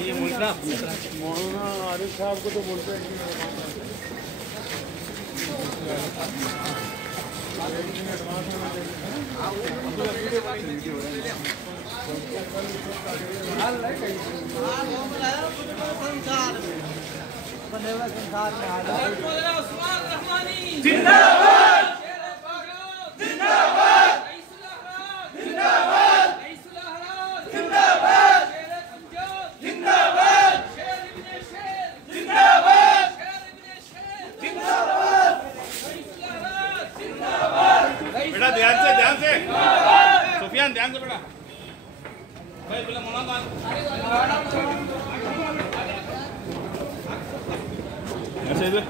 ये मौलाना आरिफ साहब को तो बोलते हैं कि बेटा ध्यान से सुफियान ध्यान से बेटा भाई बोला मौलाना ऐसे इधर